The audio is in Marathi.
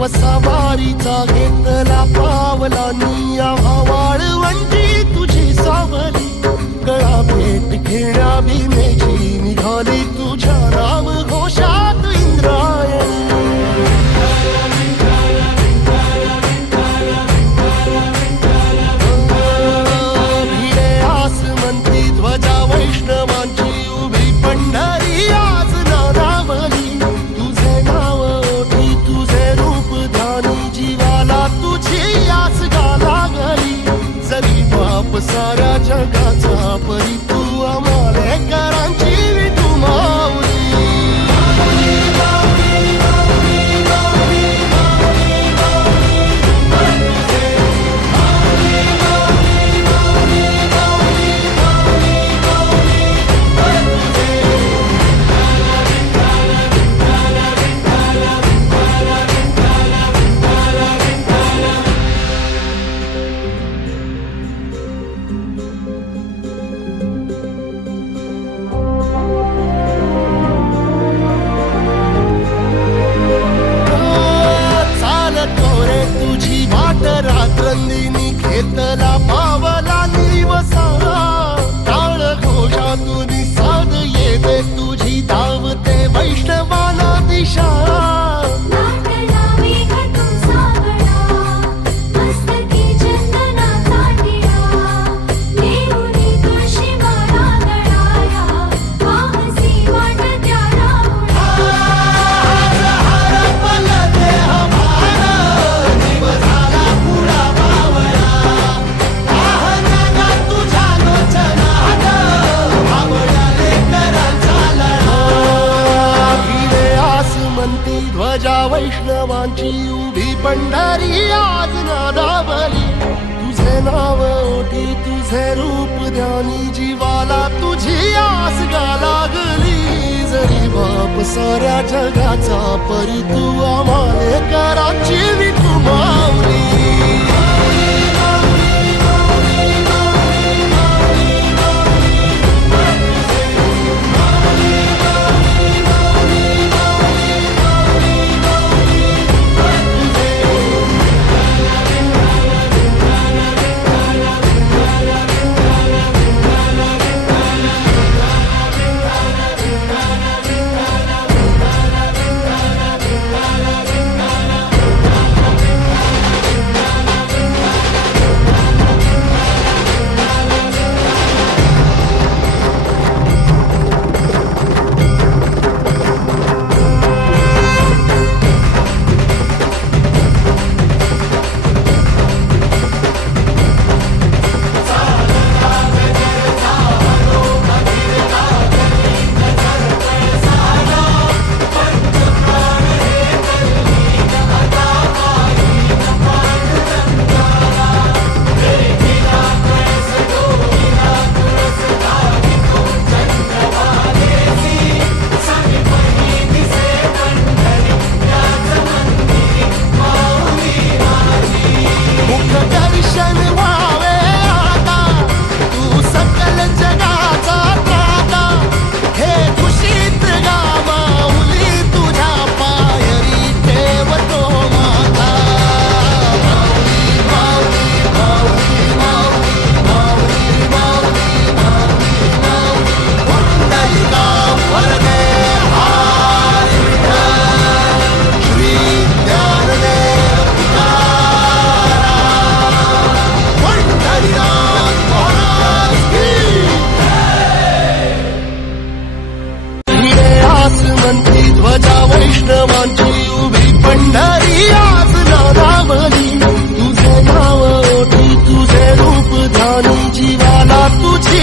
वसावारीचा घेतला पावला निया वाळवंटी तुझी सावली गळा भेट घेण्या भीमेची निघाली तुझ्या नाम घोषात इंद्रायणी भिडे आसमंती ध्वजा वैष्णवांची उभी पंढरी आज नादावली तुझे नाव ओठी तुझे रूप ध्यानी जीवाला तुझी आस गा लागली जरी बाप साऱ्या जगाचा परी तू आमालेकरांची विठू माऊली रात्रंदिनी घेतला पावला निवसा टाळ घोषातून साध येते तुझी धावते वैष्णवाना दिशा ध्वजा वैष्णवांची उभी पंढरी आज नादावली तुझे नाव ओठी तुझे रूप ध्यानी जीवाला तुझी आस गा लागली जरी बाप साऱ्या जगाचा परी तू आमालेकरांची विठू माऊली ध्वजा वैष्णवांची उभी पंढरी आज नादावली तुझे नाव ओठी तुझे रूप ध्यानी जीवाला तुझी